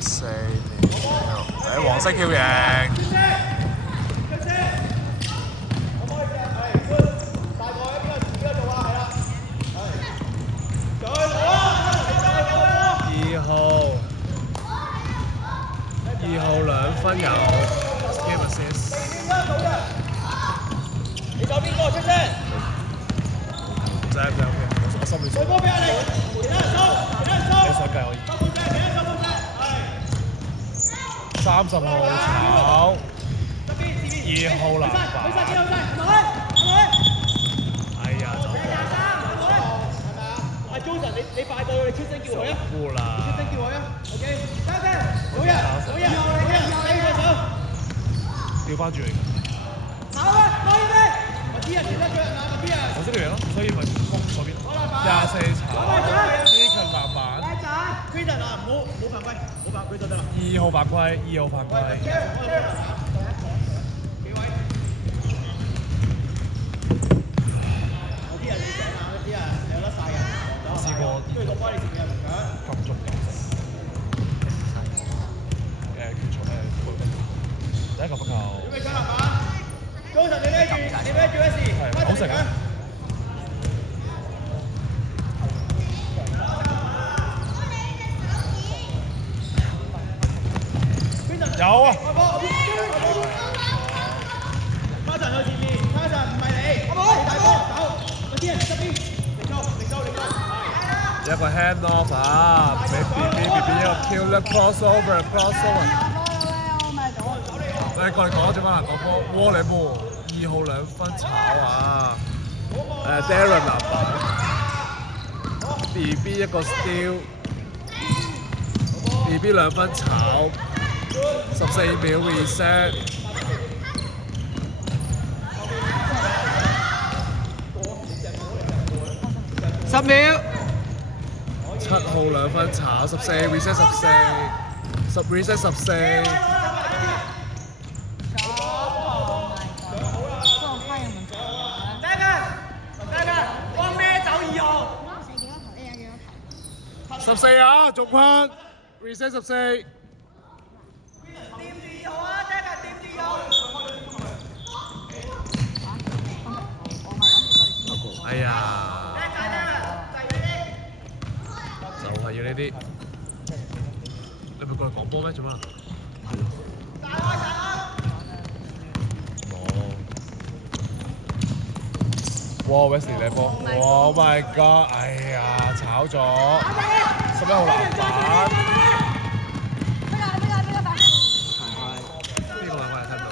24-0，黃色跳贏。2號2分有 game assist。你左邊個出聲？唔使我心裏數。波俾你，其他人收，其他人收。你想計可以。30號炒，2號籃板。哎呀，走過。阿 Johnson，你快過去，你出聲叫佢啊！走步啦。出聲叫佢啊 ！OK， 好嘢，好嘢，調翻轉嚟㗎。跑啊！多啲！我知啊，其他佢啊，我知啊。我識嚟咯，所以咪攻左邊。24炒，呢球籃板。Clayton 啊，唔好犯規，唔好犯規就得啦。2號犯規，2號犯規。幾位？有啲人你醒啊，有啲人有得晒嘅。試過跟住個波你食嘅唔緊。咁中咁實。決賽第一個不球。準備搶籃板。Johnson，你孭住 S。係好食啊！有啊！卡神去前面，卡神唔係你，大波走，嗰啲人側邊，嚟收，一個 hand off 啊！俾 BB 一個 killer crossover。你過嚟講做翻籃講波，窩你波，2號2分炒啊！Darren 籃板 ，BB 一個 steal，BB 2分炒，14秒 reset。10秒。7號2分炒，14 reset 14，10 reset 14。14啊，仲坤 reset 14。掂住2號啊，掂住2號。哎呀，就係要呢啲。你咪過嚟講波咩？做乜？冇。哇 ，Wesley 你波 ！Oh my god！ 哎呀，炒咗！11號籃板。邊個犯規睇唔到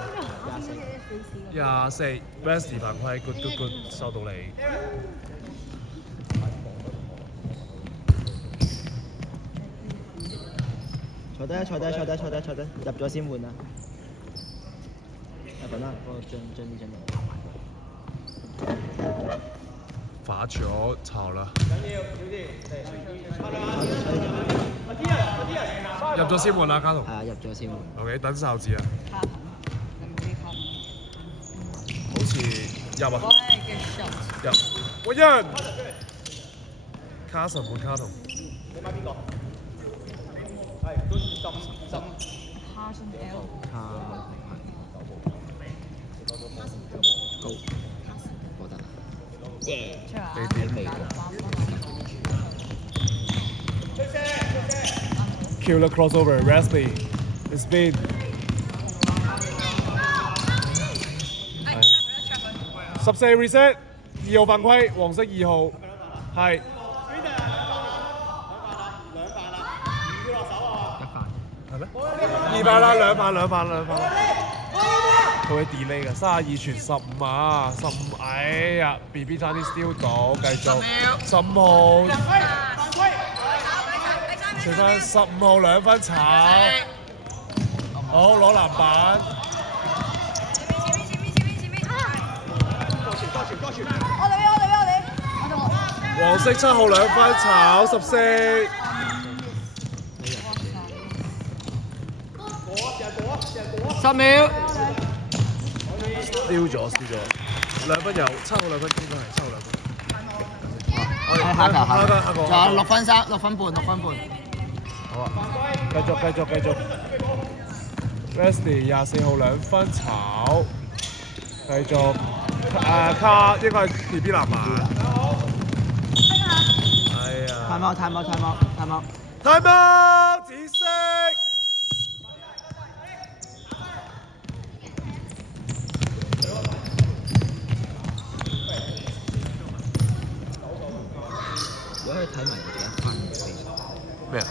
？24 Wesley 犯規 ，good， 收到你。坐低，入咗先換啊！日本啦，嗰個將呢張罰球炒啦！入咗先換啦，卡圖。係啊，入咗先換。OK， 等哨子啊。好似入啊！入，我一。卡神換卡圖。你買邊個？係都10。卡神 L。高。過得啦。耶！你 Killer crossover, Wesley, spin。14 reset， 2號犯規，黃色2號，係。係咩？2犯啦，2犯啦。佢會 delay 㗎，32傳15啊，15，哎呀 ，BB 差啲 steal 到，繼續15號，剩翻15號2分炒，好攞籃板。黃色7號2分炒14。10秒。丟咗2分有7號2分應該係7號2分。下球。下個。仲有6分3，6分半。好好啊，繼續。Wesley 24號2分炒，繼續卡應該係 BB 籃板。係啊。Time out，紫色。如果可以睇埋佢幾多分嘅咩啊？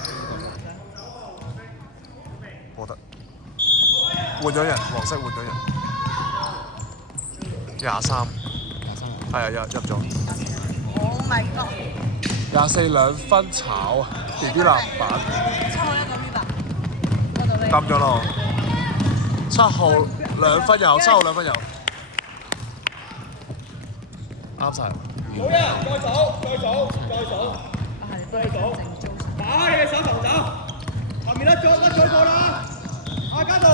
冇得。換咗人，黃色換咗人。23，係啊，入咗。Oh my god！ 242分炒啊 ！BB 籃板。7號1個 V 吧，嗰度咧。撳咗咯。7號2分有，7號2分有。啱晒。好人，再數，打你嘅手頭走，後面甩咗個啦，阿嘉道。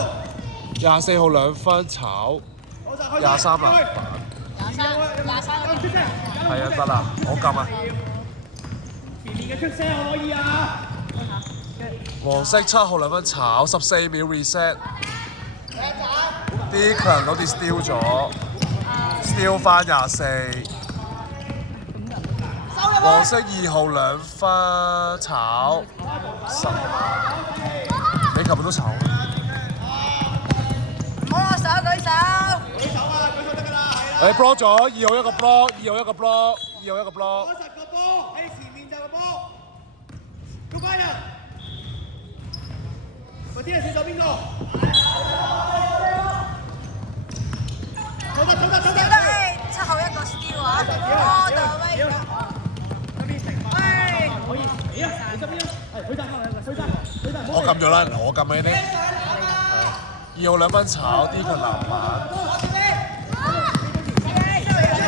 24號2分炒，23籃板。係啊，得啦，我撳啊。前面嘅出聲可唔可以啊？黃色7號2分炒，14秒 reset。Declan 好似 steal 咗 ，steal 翻24。黃色2號2分炒10，你琴日都炒。好攞手舉手。得㗎啦，係啦。誒 block 咗，2號一個 block，2號一個 block，2號一個 block。攞實個波喺前面就個波，捉翻人。個天係選手邊個？走得。少得7號1個 steal 啊！我就威。可以，你啊，你側邊啊，係許生，我撳咗啦，我撳嘅呢2號2分炒 Declan 籃板。燒埋，舉手，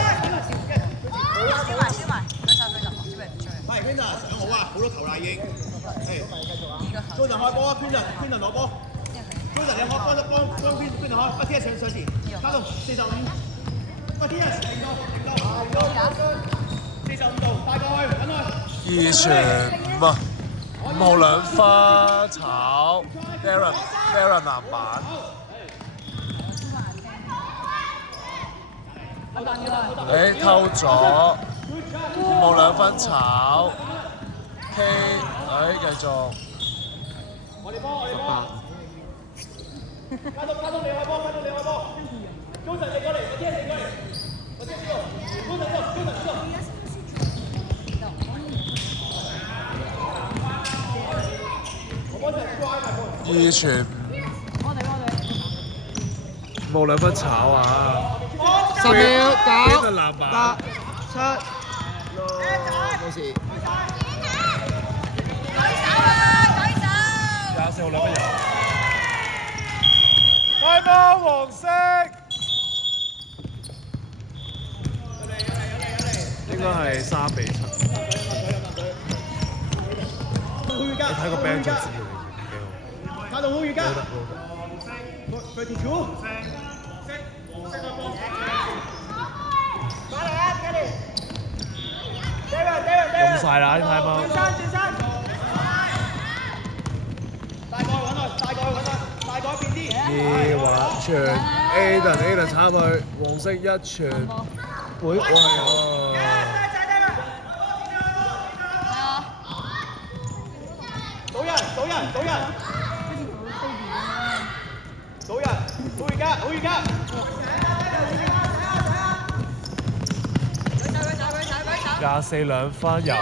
準備唔出嚟。係 Quinton 上好啊，好多投賴應。係，Jordan 開波啊 ，Quinton 攞波。Jordan 你開幫 Quinton 開，不天上前，加到45，不天零度，45度，帶過去，揾佢。二傳5啊，5號2分炒 Darren 籃板。你偷咗5號2分炒 K， 繼續。加到你開波，Jordan 你過嚟，我天過嚟，我天呢度，Jordan呢度。2傳5號2分炒啊！10秒9籃板8、7、6，冇事。24號2分有。快波黃色。應該係3比7。你睇個 band 就知道幾好。卡到好遠㗎。32。用晒啦啲 time out。大過去揾佢，大過去邊啲。2傳 Aiden 插入去，黃色1傳。會哇倒人，好而家。24 2分有，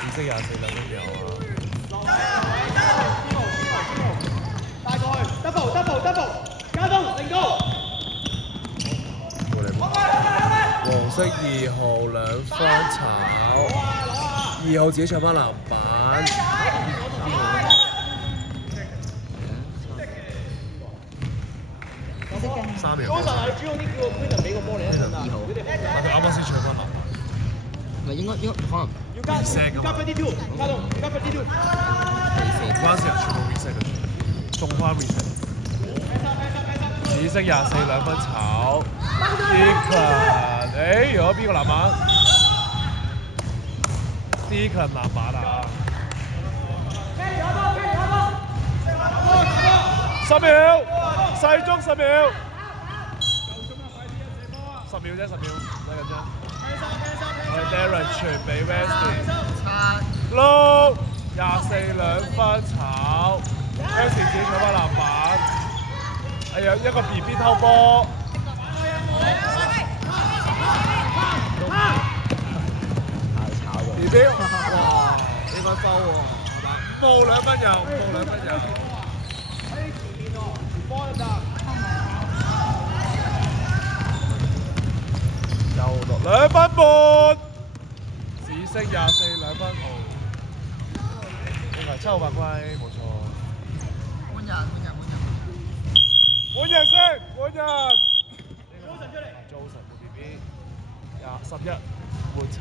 紫色24 2分有啊！帶過去 ，double， 加東零高。黃色2號2分炒，2號自己搶翻籃板。3秒。剛才係主要啲叫 Quinton 俾個波你一陣啊。2號。我哋啱啱先搶翻籃板。唔係應該可能。要加52，加東，要加52。唔關事啊，全部 reset 嘅，送翻 reset。紫色24 2分炒 ，Declan， 如果邊個籃板 ？Declan 籃板啊！ 10秒，細足10秒，10秒啫10秒，唔使緊張。我哋 Darren 傳俾 Wesley，6 242分炒 ，Wesley 自己搶翻籃板。哎呀，一個 BB 偷波。BB， 哇！應該收喎，係嘛？5號2分油，5號2分油。又落2分半，紫色24 2分號，應該係7號犯規，冇錯。換人先，換人。Joseph 嘅 BB， 11換7。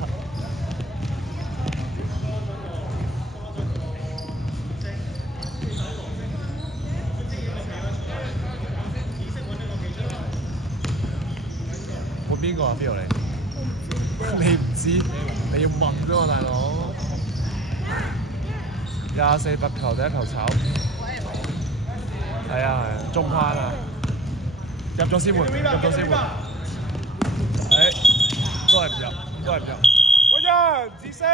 換邊個啊？邊度嚟？你唔知，你要問啫喎，大佬。24罰球第一球炒。係啊，中框啊！入咗先門，入咗先門。都係唔入，都係唔入。換人，紫色。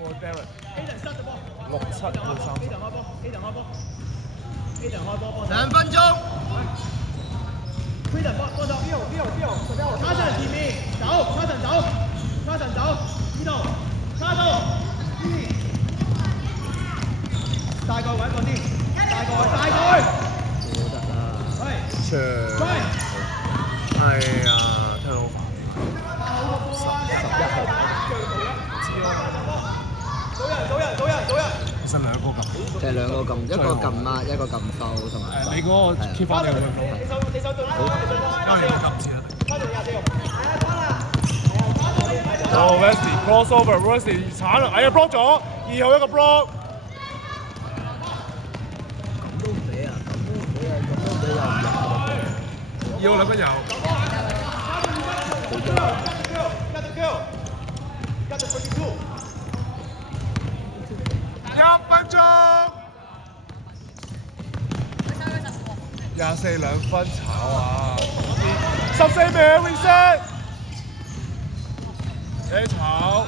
哇 ，Darren。6-7換30。2分鐘。推人幫手，邊度，卡神前面走，卡神走，呢度，卡到，大個揾個先，大個，長。係啊，聽到。11號。其實兩個撳。其實兩個撳，一個撳啊，一個撳收同埋。你嗰個 keep 翻你個腦。你手對，因為你撳字啦。哦 ，Wesley crossover，Wesley 鏟啦，哎呀 block 咗，2號一個 block。咁都唔俾啊又唔入。2號2分油。1分鐘。24 2分炒啊！14秒 reset。你炒，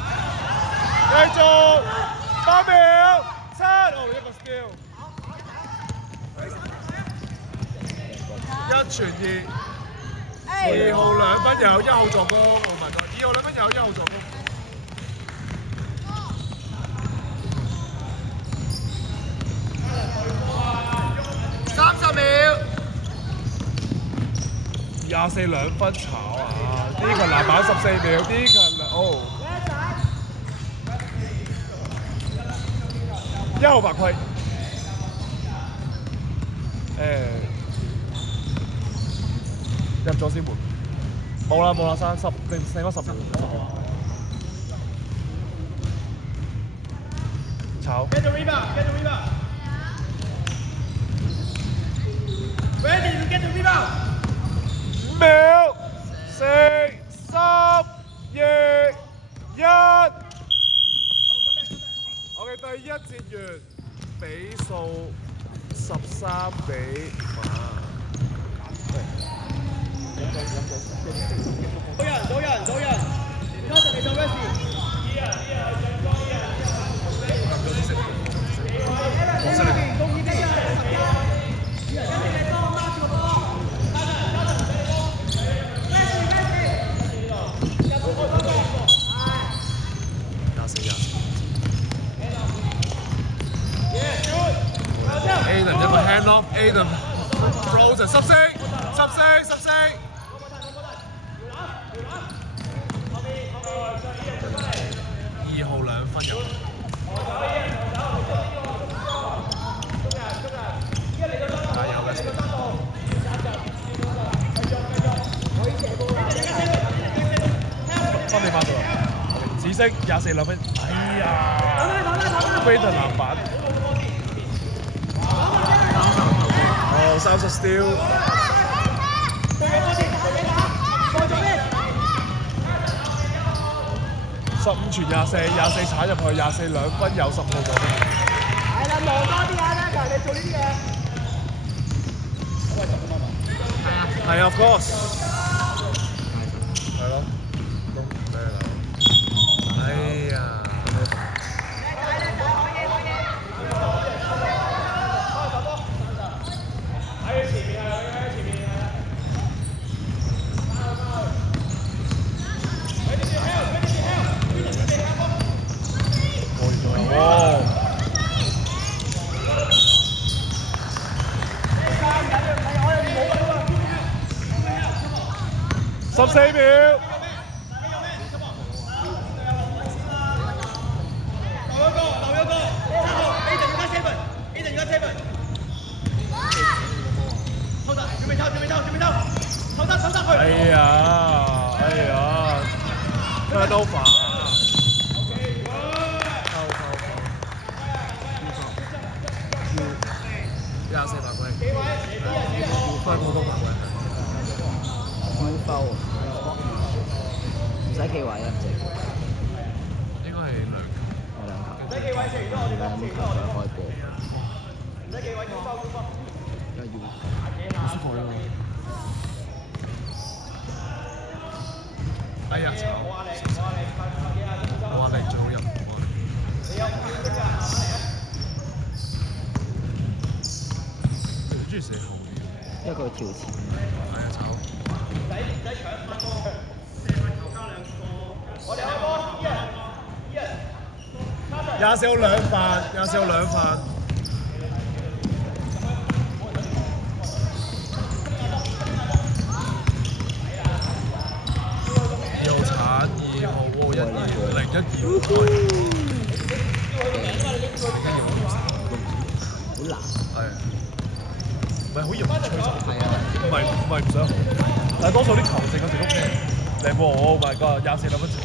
繼續8秒7，一個 steal。1傳2。2號2分油，1號助攻。Oh my god！ 2號2分油，1號助攻。30秒。24 2分炒啊！呢個籃板14秒，呢個哦。1號犯規。入咗先門。冇啦，剩翻10秒。炒。Get the rebound. Ready to get the rebound. 5秒，4、3、2、1。OK， 第一節完，比數13比5。走人，卡神嚟上 Wesley。Aiden 一個 hand off，Aiden frozen 14。2號2分入。加油 Wesley！分你翻到啦，紫色24 2分。哎呀 ，Aiden 籃板。哦，30 steal。15傳24，24鏟入去，24 2分有10號助攻。啦，望多啲啊 d a g 你做呢啲嘢。係啊 ，of course。係咯。咩啦？哎呀！14秒。哎呀，哎呀 ，turnover。24犯規，翻普通犯規。要收，唔使企位啊，唔使。應該係兩球。係兩球。唔使企位，食完咗我哋兩球再開波。唔使企位，要收。而家要舒服啦。哎呀，慘！我話你最好入波。你中意射後面？因為佢跳前。係啊，炒。我哋開波24有兩犯，24有兩犯。2號鏟，2號喎，1、2、0、1、2。好難。係啊。唔係好容易吹走。係啊。唔係唔想，但係多數啲球證嗰時都靚喎，Oh my god，24兩分炒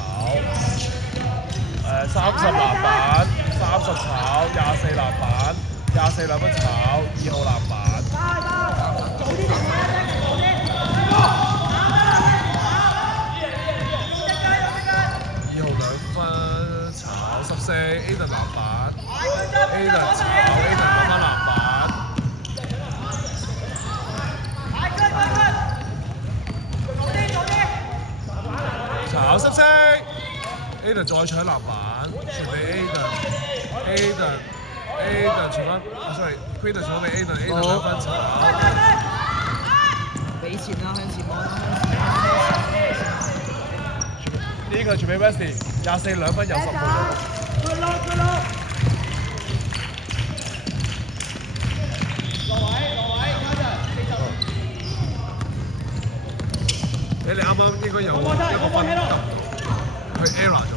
，30籃板，30炒，24籃板，24兩分炒，2號籃板。2號兩分炒14，Aden 籃板，Aden 炒，Aden 攞翻籃板。炒14 ，Aden 再搶籃板，傳俾 Aden 傳翻 ，sorry，Queen 傳翻俾 Aden 兩分炒。俾錢啦，向前望啦，呢個傳俾 Wesley，24兩分有10分。你哋啱啱應該有一個分佢 error 咗。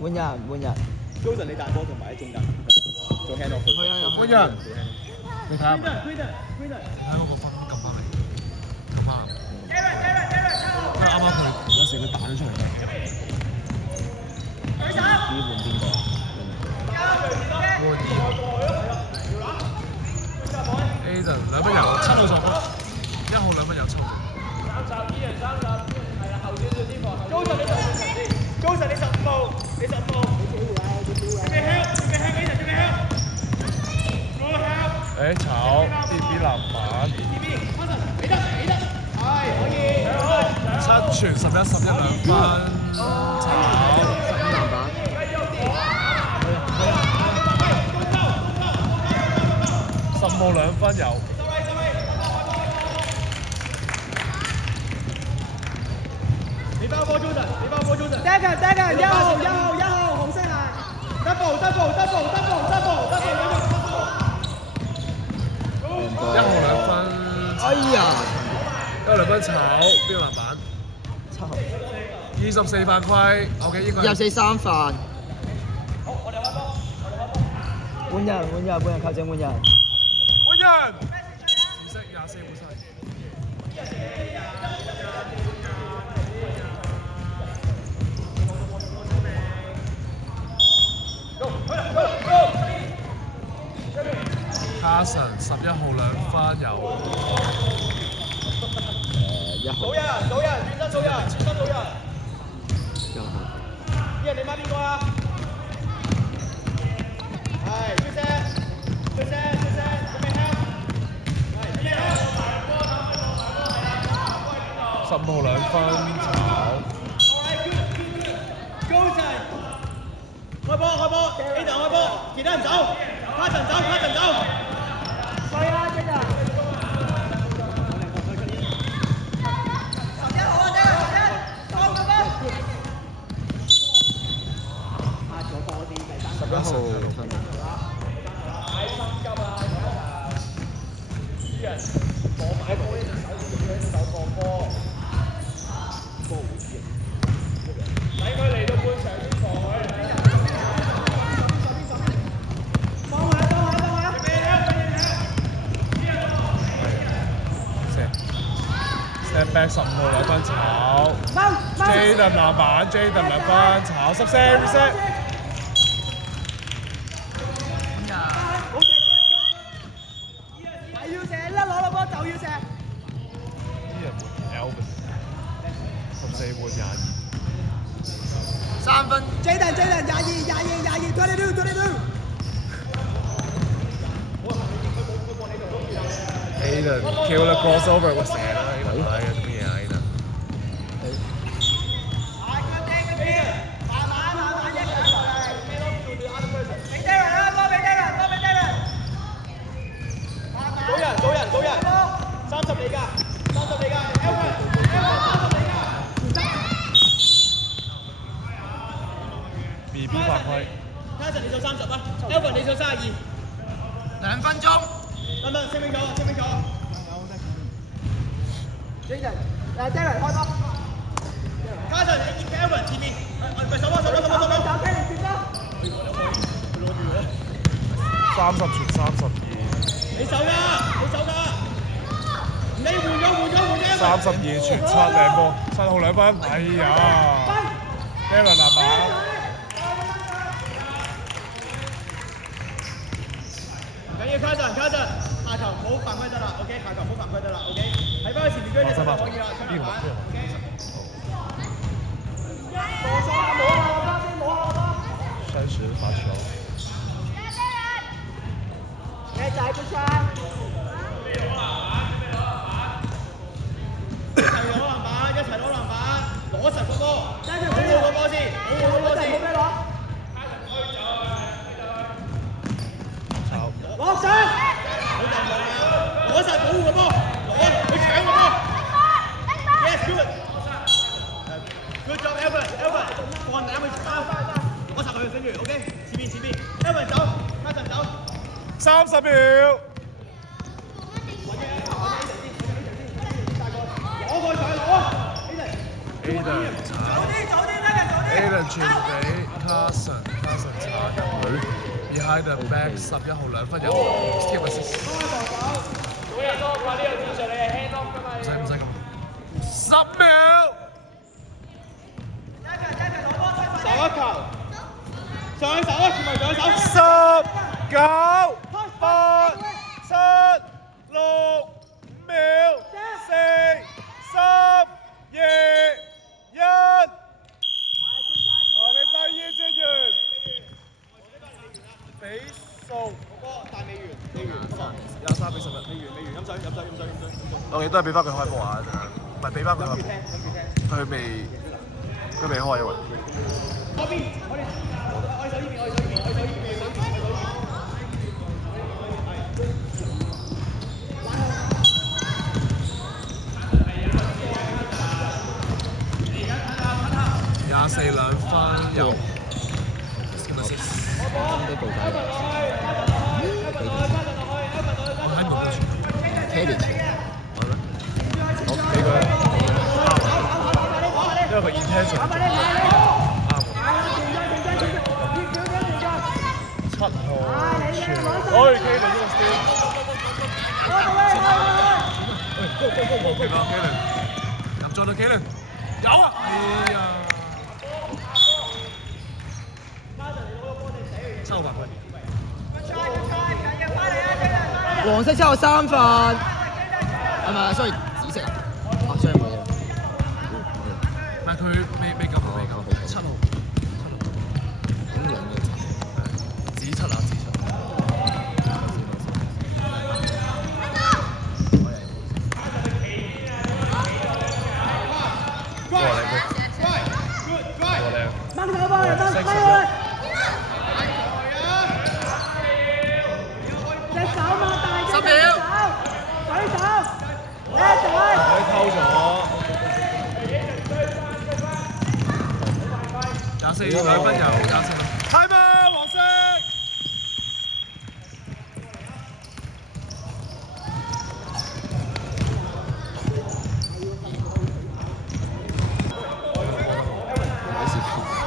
換人。Jordan 你彈波同埋喺中間做 hand off 佢。換人，你睇下。睇我個分撳翻嚟，撳翻。因為啱啱佢有時佢彈咗出嚟。換邊個？Aden 兩分有7號作風，1號兩分有7號。Jordan 你15號，你15號。誒炒 BB 籃板，7傳11，11兩分，炒15籃板。15號兩分有。你包波 Jordan，你包波 Jordan。Dagger，一號，紅色鞋。double。1號兩分，哎呀1號兩分炒，邊個籃板！7號。24犯規，OK 應該。24三犯。換人，球證換人。換人。紫色24換晒。Carson 11號兩分有。1號。數人，轉身數人。一人你孖邊個啊？係，出聲，準備聽。係，準備聽。 15號2分炒。高齊，開波，A陣開波，其他人走，卡陣走。係啊，真係。11號啊，Step back 15號2分炒。Jaden 籃板 ，Jaden 2分炒14 reset。要射啦，攞個波就要射。啲人換 Elvin 14換22。3分。Jaden 22 Aiden kill the crossover， 我射啦 Aiden，係啊，做乜嘢啊 Aiden？ 到人，30嚟㗎 ，Elvin ，BB 犯規。Tyson 你數30啊 ，Elvin 你數32。2分鐘。等，清楚。Jaden 開波。Tyson 你 Elvin 前面，唔係手波。30傳32。你走㗎。你換咗。32傳7靚波，7號2分，哎呀 ，Aaron 籃板。唔緊要 ，Tyson，下球唔好犯規得啦 ，OK， 下球唔好犯規得啦 ，OK， 喺翻去前面追隻手就可以啦，搶籃板 ，OK。30罰球。一齊出槍。一齊攞籃板，攞實個波，保護個波先。攞實，攞實保護個波，佢搶個波。Yes, good job, Elvin，放膽去搶，攞實佢跟住 ，OK， 前面 ，Elvin 走，Tyson 走。30秒。Aiden 炒 ，Aiden 傳俾 Carson 炒入去 ，behind the back 11號2分有 skip assist。唔使咁，10秒。手一球，上手，全部上手。10、9、8、7、6、5秒、4、3、2、1。我哋第二節完。比數但未完23比11。未完，飲水。我哋都係俾翻佢開波啊！真係，唔係俾翻佢開波。佢未開啊！嗰邊，我哋手呢邊。24 2分有。skip assist。我喺門口傳。Kelly。我俾佢因為佢 intention 啱喎。7號傳，哎 Kalen 呢個 steal，冇權啦 Kalen，入咗啦 Kalen，有啊，哎呀，7號犯規。黃色7號3分，係咪？sorry，紫色啊？啊，sorry冇嘢。但係佢未撳。偷咗。242分有24分。係咪黃色？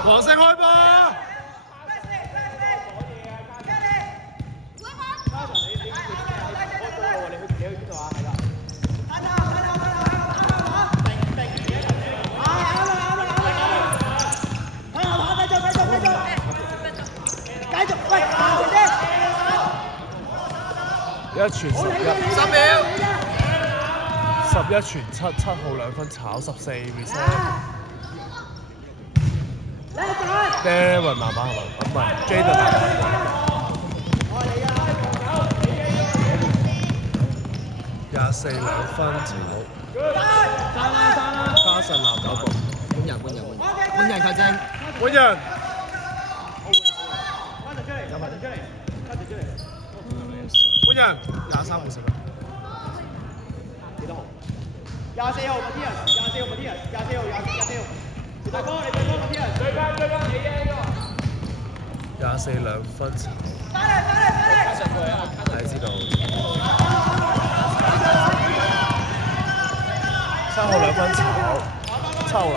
黃色開波！一傳11，11傳7，7號2分炒14 reset。Darren 慢慢係嘛？唔係 Jaden 慢慢。24 2分炒。加神南9步。換人球證。換人。換人23號10分。24號 Matias，24號 Matias，24號你對波Matias，追翻你24 2分炒。睇知道。7號2分炒，7號藍。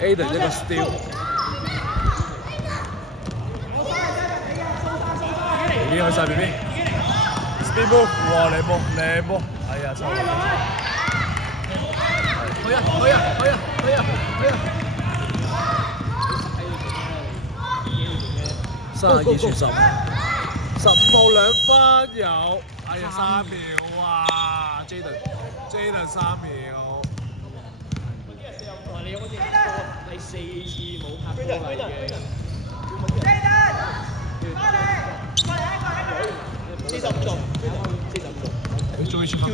Aiden 一個 steal。BB 去晒 BB。Speed move， 哇！靚波，哎呀，抽。去啊！32傳10，15號2分有，哎呀3秒啊 ！Jaden 3秒。你好似第4次冇拍波啦已經。45度，你追出乜？照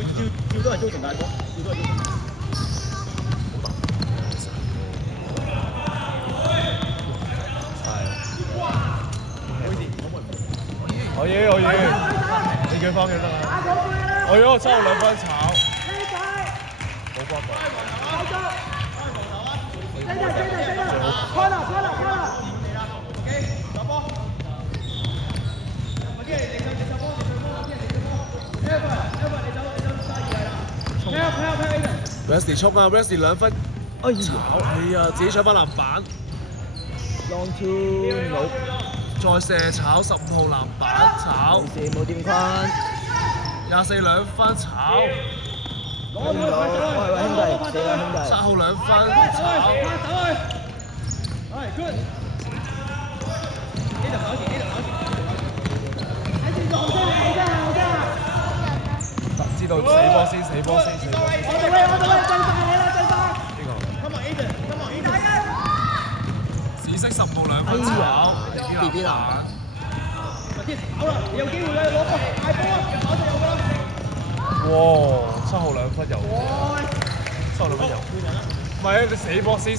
都係中成大哥，照都係中成。可以，你叫翻佢得啦。7號2分炒，冇關係。Wesley 衝啊 ！Wesley 2分，炒，哎呀，自己搶翻籃板。Long two 冇，再射炒15號籃板炒。冇掂坤。24 2分炒。喂兄弟，4啦兄弟。7號2分炒。知道死波先。呢個紫色15號2分炒。BB 籃板。哇！7號2分又，7號2分又，唔係啊！你死波先。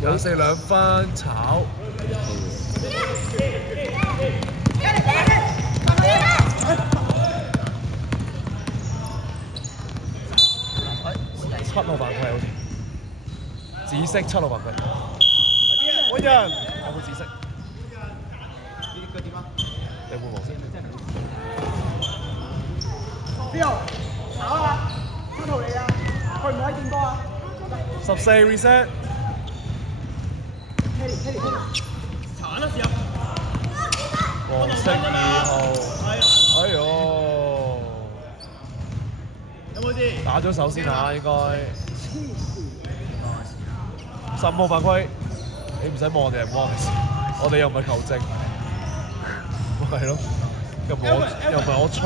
24 2分炒。7號犯規好似，紫色7號犯規。換人，有冇紫色？有冇黃色？邊度？炒啊！7號嚟啊！佢唔可以見波啊！14 reset。炒啦，試下。黃色2號。哎呦！有冇事？打咗手先嚇，應該。15號犯規，你唔使望我哋，唔關我哋事，我哋又唔係球證，咪係咯，又唔係我吹。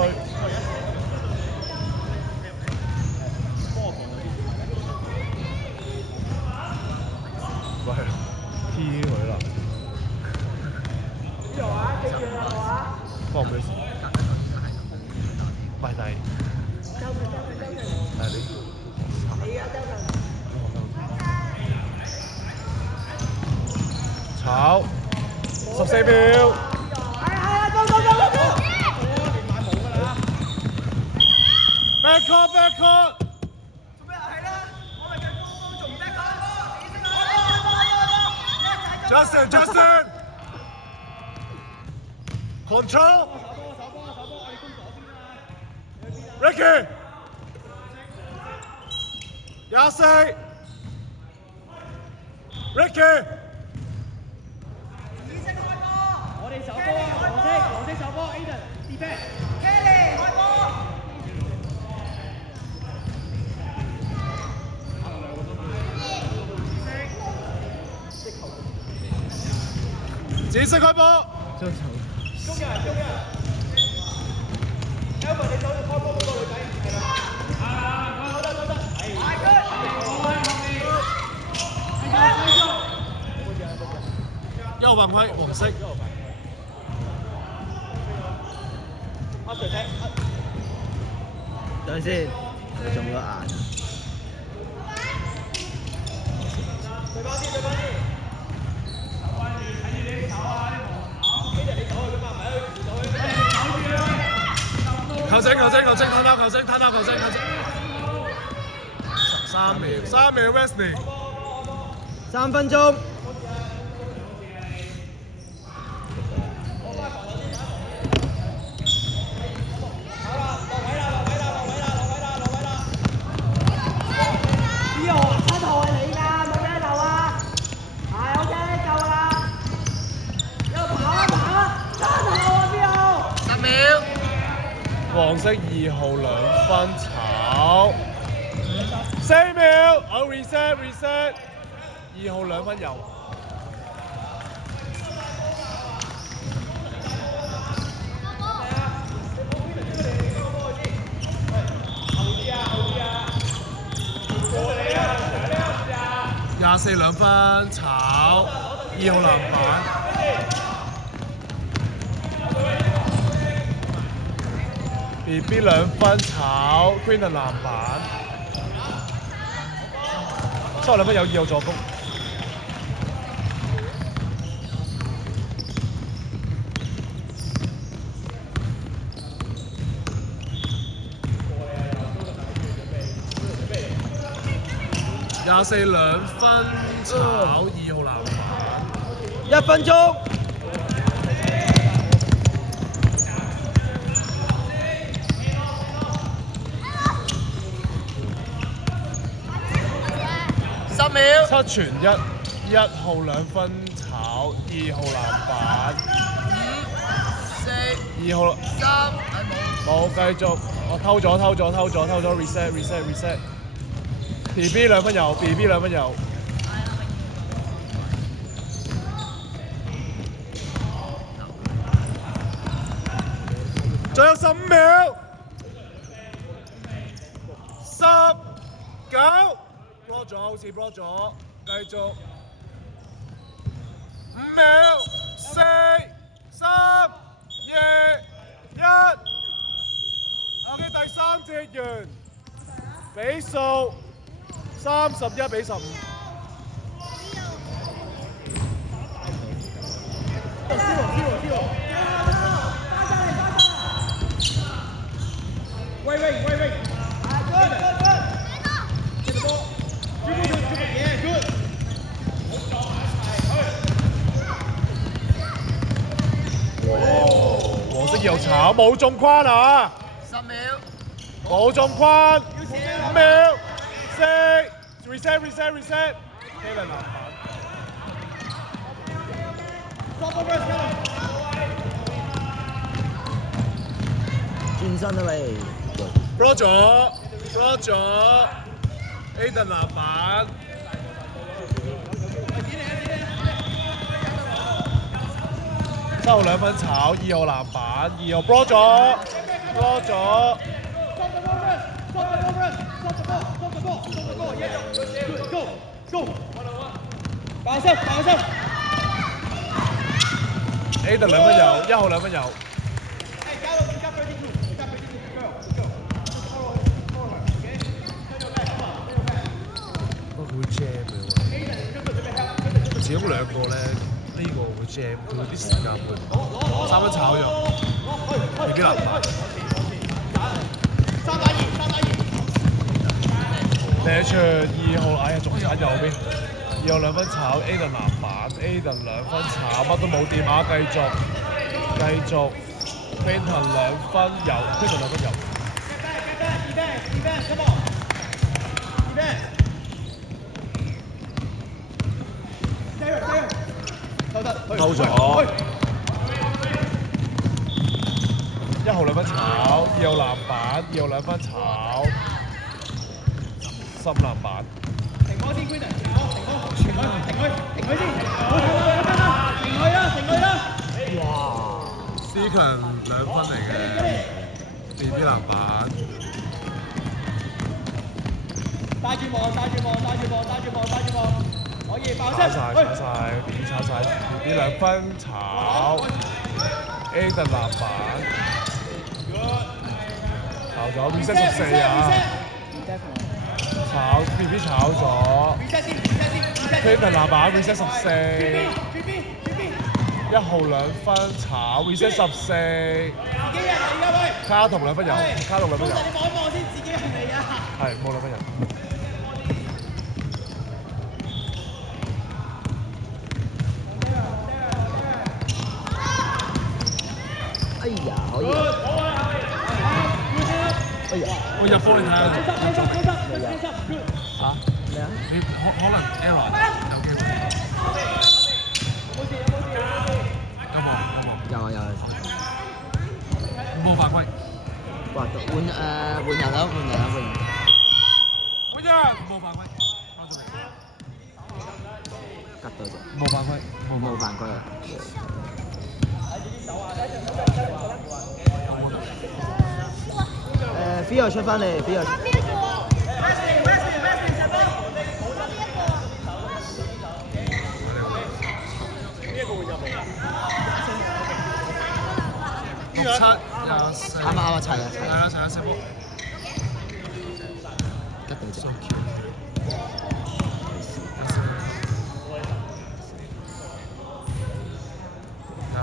咪係咯。炒14秒。Back cut back cut。Justin control Ricky 24 Ricky 我哋手波啊，黃色手波 Aiden defend。Kelly 開波。紫色開波。張籌。中人。Elvin 你走開波嗰個女仔係啦。走得。右犯規黃色。等陣先，佢中咗眼。對翻啲。球證，攤out球證。3秒 Wesley。3分鐘。黃色2號2分炒4秒，好 reset 2號2分油。24 2分炒2號籃板。BB 2分炒 Green 嘅籃板，7號2分有2號助攻。24 2分炒2號籃板， 1分鐘。7傳1，1號2分炒2號籃板，2號3冇繼續，我偷咗 reset。BB 2分油，BB 2分油。仲有15秒，19。block 咗，好似 block 咗，繼續5秒，4、3、2、1。OK， 第3節完，比數31比15。喂。黃色又炒，冇中框啊！10秒，冇中框，5秒，4 reset。Kevin 籃板。轉身啊喂 ！block 咗 ，Aiden 籃板。7號2分炒，2號籃板，2號 block 咗。Aiden 2分油，1號2分油。好 jam 嘅喎，始終兩個咧。呢呢個會 jam，佢啲時間會3分炒咗，未必難打。第出2號，哎呀仲鏟右邊，2號2分炒 Aden 籃板 ，Aden 2分炒，乜都冇掂啊！繼續 Quinton 2分有 ，Quinton 2分有。偷咗，1號2分炒，2號籃板，2號2分炒，深籃板。停波先 ，Quinton， 停佢先，冇投啦，停佢啦！哇！思強2分嚟嘅 ，BB 籃板。帶住望，可以爆炒晒 ，BB 炒晒 ，BB 2分炒 ，Aden 籃板，炒咗 reset 14啊！炒 BB 炒咗 ，Quinton 籃板 reset 14，1號2分炒 reset 14，卡同2分有，卡同2分有，你望一望先，自己係咪啊？係冇2分有。哎呀，可以。哎呀，我入波你睇下。嚇？咩啊？你可能 error 有機會。有冇？有啊。冇犯規。哇！換人啦！換人！冇犯規。吉到啫。冇犯規。冇犯規啊！飛又出翻嚟，飛又出。6、7、24。啱啊！齊啊！係啊，4波。吉到啫。24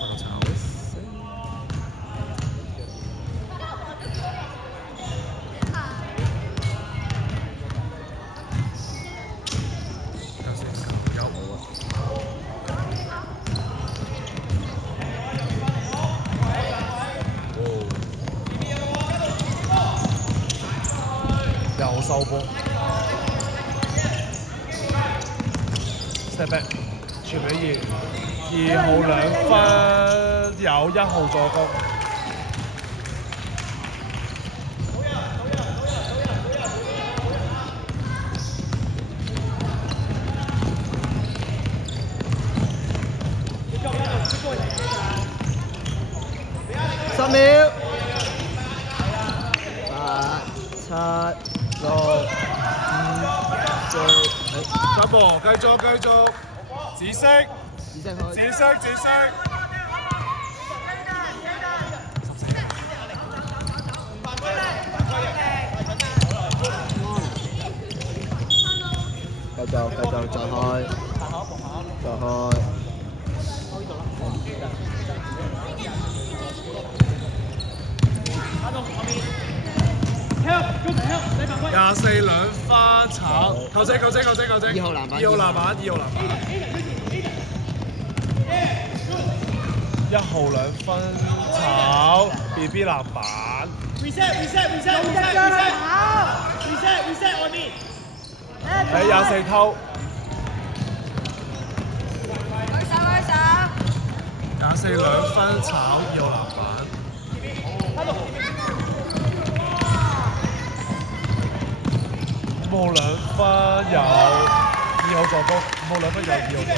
分到炒。又收波 ，step back，傳俾2號2分，有1號助攻。10秒。8、7、6、5、4。三波，繼續，紫色，繼續，再開。242分炒，球證2號籃板，2號籃板，1號2分炒 ，BB 籃板。reset 外面。喺24偷。24 2分炒2號籃板。5號2分有2號助攻，5號2分有2號助攻。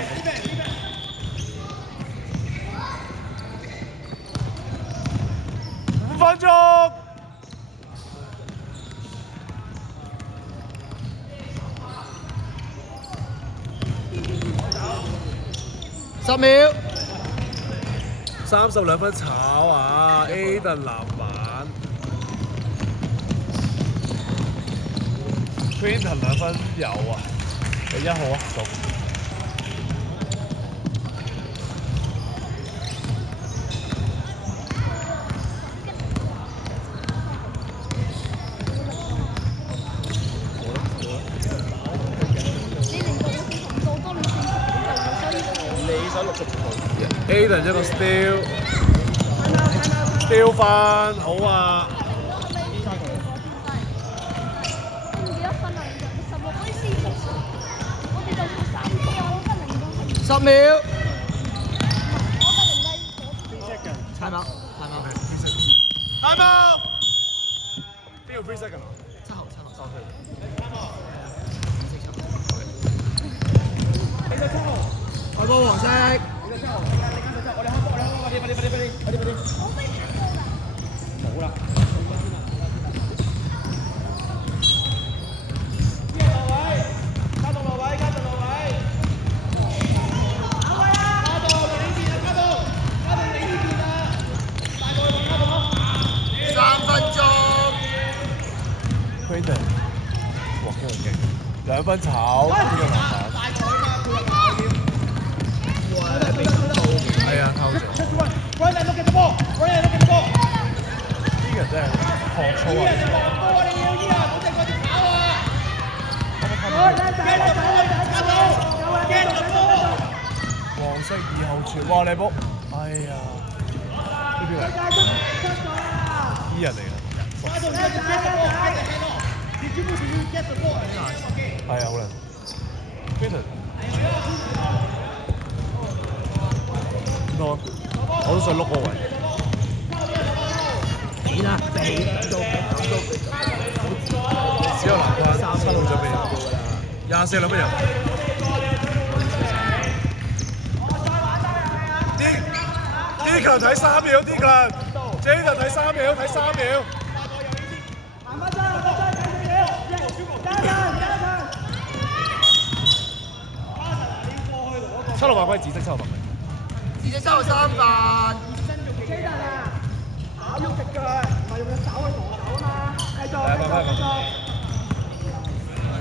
5分鐘。10秒。32分炒啊 ，Aden 籃板 ，Quinton 2分有啊，你1號啊，做。Aiden 一個 steal 翻，好啊！10秒。time out。time out。邊個 free second 啊？7號。開波黃色。冇啦。Quinton，哇，呢個勁，2分炒，呢個籃板。係啊，偷咗。Ryan look at the ball. Ryan look at the ball. 呢個真係學粗啊！黃色2號傳，哇！你波，哎呀，呢邊嚟？伊人嚟㗎。係啊，好啦。Quinton。我都想碌個位。俾啦，俾到。只有籃板7號準備24兩乜人？D 強睇3秒 ，D 強 ，Jaden 睇3秒，睇3秒。7號犯規，紫色7號犯規。自己收3分。打喐隻腳，唔係用隻手去防守啊嘛。繼續。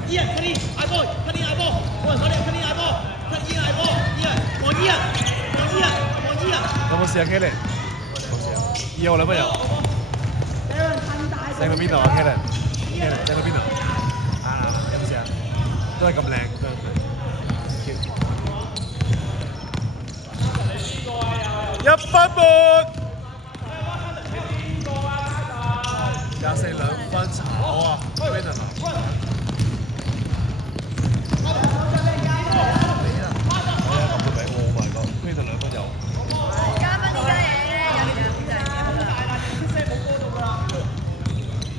Ian，快啲嗌波，快啲嗌波，冇人快啲嗌波，快啲嗌波 ，Ian，望 Ian，望 Ian，望 Ian。有冇試下 Kalen？冇試啊。2號兩乜人？掟去邊度啊 Kalen？Kalen 掟去邊度？啊，有冇試啊？都係咁靚，都係。1分半，24兩分炒啊 ，Quinton 啊！咁都俾我，Oh my God，Quinton 2分有。加分點解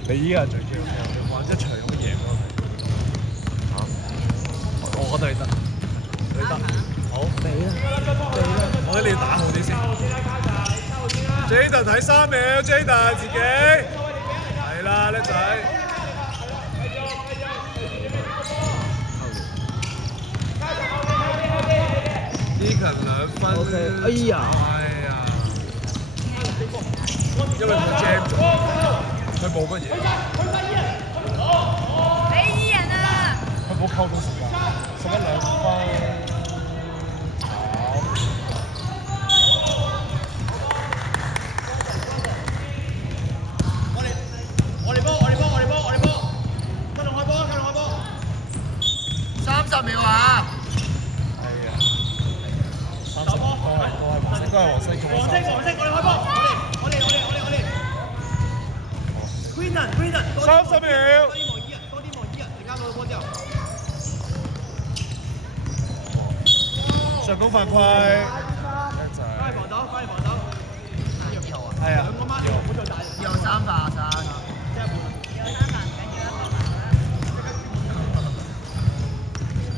你依家係最強，玩一場咁贏咯。嚇？我覺得你得，你得，好。俾啦。我覺得你要打好啲先。Jaden 睇3秒 ，Jaden 自己係啦，叻仔。Deacon 2分。OK， 哎呀，因為佢 jam 咗，佢冇乜嘢。俾伊人啊！佢冇溝到時間，11兩分。30秒啊！係啊，30都係黃色，都係黃色，我哋開波，Quinton 30秒。多啲望伊人，陣間攞到波之後。上攻犯規，叻仔。翻去防守，翻去防守。2號啊？係啊2號。2號3罰生。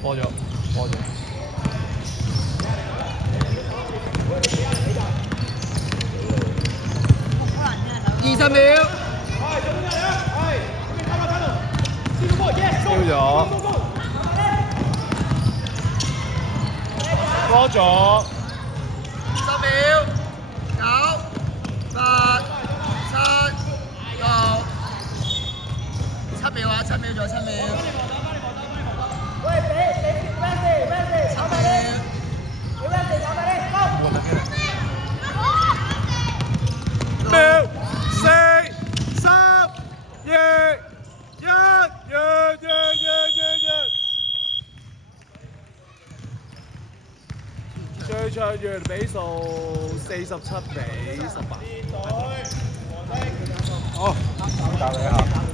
播咗。20秒。燒咗。多咗。10秒。9、8、7、6、7秒啊！7秒仲有7秒。喂，俾，7秒。秒4、3、2、1，完。最場完比數47比18。好，教你一下。